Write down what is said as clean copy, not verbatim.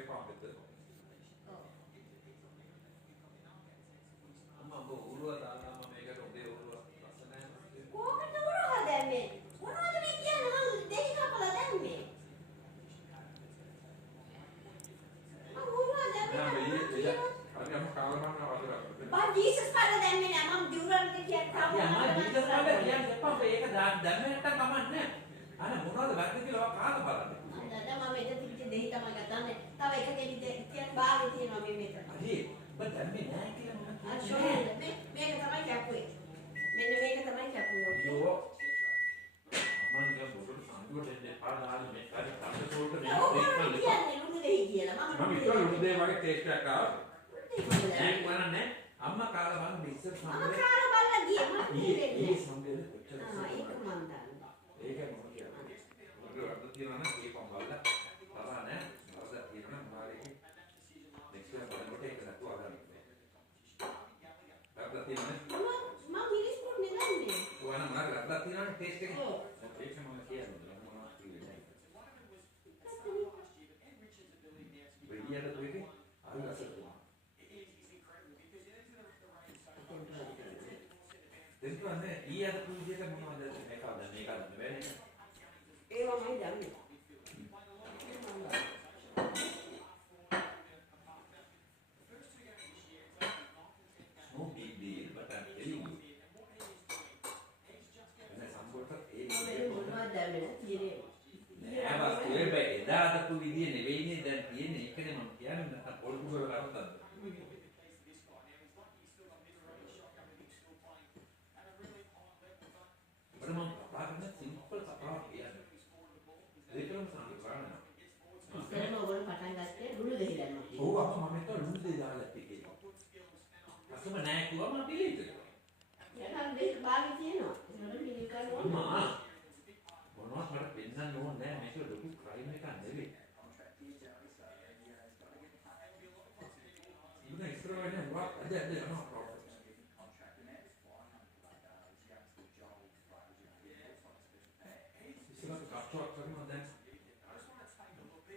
මගේ පාපෙත්. ඔව්. අම්මා බෝරුව දාලා මම මේකට උදේ උරුව ලස්සනයි. කොහොමද උරුව දැම්මේ? මොනවද මේ කියන්නේ? මම දෙහි කපලා දැම්මේ. මම උරුව දැම්මේ. අර අම්මා කාලා මම අවසර බා ජීසස් කාලා දැම්මේ නෑ. මම දිවුරන්ට කියන තාම. අම්මා ජීසස් කාලා කියන්නේ එපා. ඒක දැම්මේ නැත්තම් කමන්නේ. අනේ මොනවද වැරදි කියලා ඔයා කාලා බලන්න. අන්න මම එද තිබිච්ච දෙහි තමයි ගත්තන්නේ. තව එක කෙනෙක් කියන බාගේ තියෙනවා මේ මෙතන. හරි. ඔබ දැම්මේ නැහැ කියලා මම ආ ෂෝල් මේක තමයි කැපුවේ. මෙන්න මේක තමයි කැපුවේ. යෝ. අම්මා නිකන් බොරුට සම්පූර්ණ දෙන්නේ පාඩාලේ මේ කාර්ය කන්ට්‍රෝල්ට නේ. ඔව් කියන්නේ ලුණු දෙහි කියලා. මම ඉතල ලුණු දෙහි වගේ ටේස්ට් එකක් ආවා. නෑ වරන්නේ. අම්මා කාලා බලන්න ඉස්සර මම සම්බේ. කාලා බලලා ගියේ මම ඒ සම්බේ කොච්චර. ඒක මම දන්නේ. ඒක මොකද කියන්නේ. මොකද අද තියනවා නම් ඒක මම බලලා තරහ නෑ. අද තියෙනවා මාරේ. නෙක්ස්ට් එක බලනකොට ඒක නැතුව අදන්න. අපිට තියෙනවා මම මිරිස් පොඩ්ඩේ ගන්නේ. ඔයාලා මොනවද ගත්තා තියෙනවනේ ටේස්ට් එක. ඔව්. ඒක මම කියන්නේ මොනවද කියන්නේ. වෙලියට දුවේ අර ගසට. දෙන්නුනේ ඊයර පූජියට මොනවද මේක හදන්නේ මේක හදන්නේ වෙන්නේ. ඒවමයි දැම්මේ. No big deal, but I'm telling you. එනේ සම්බෝතත් ඒ මම මොනවද දැම්මේ තියෙන්නේ. නෑ බස් ඒ බෑ එදා අදපු විදිය නෙවෙයිනේ දැන් තියෙන්නේ ඒකනේ මම කියන්නේ නැත්නම් පොල් කුසල කරත්තද. මම පාරන සිම්පල් කතාවක් කියන්නේ. ඒකම සම්පූර්ණ. ඉතින් ඔයගොල්ලෝ පටන් ගත්තේ ලුණු දෙහි දැම්මා. ඔව් අප්පා මම හිතුවා ලුණු දෙය දාලා තියෙන්නේ. අසම නෑ කිව්වම අපි පිළිතුරු. යනවා දෙහි බාගේ තියෙනවා. ඒවල මිනි කරනවා. අම්මා මොනවද මට පෙන්නන්න ඕනේ නෑ මේක ලොකු ක්‍රයිම් එකක් නෙවෙයි. ඉතින් ඉස්සර වෙන්නේ වක් අද යනවා ප්‍රොෆෙසර්. ඉස්සරහ කප්ටුවක් කරනවා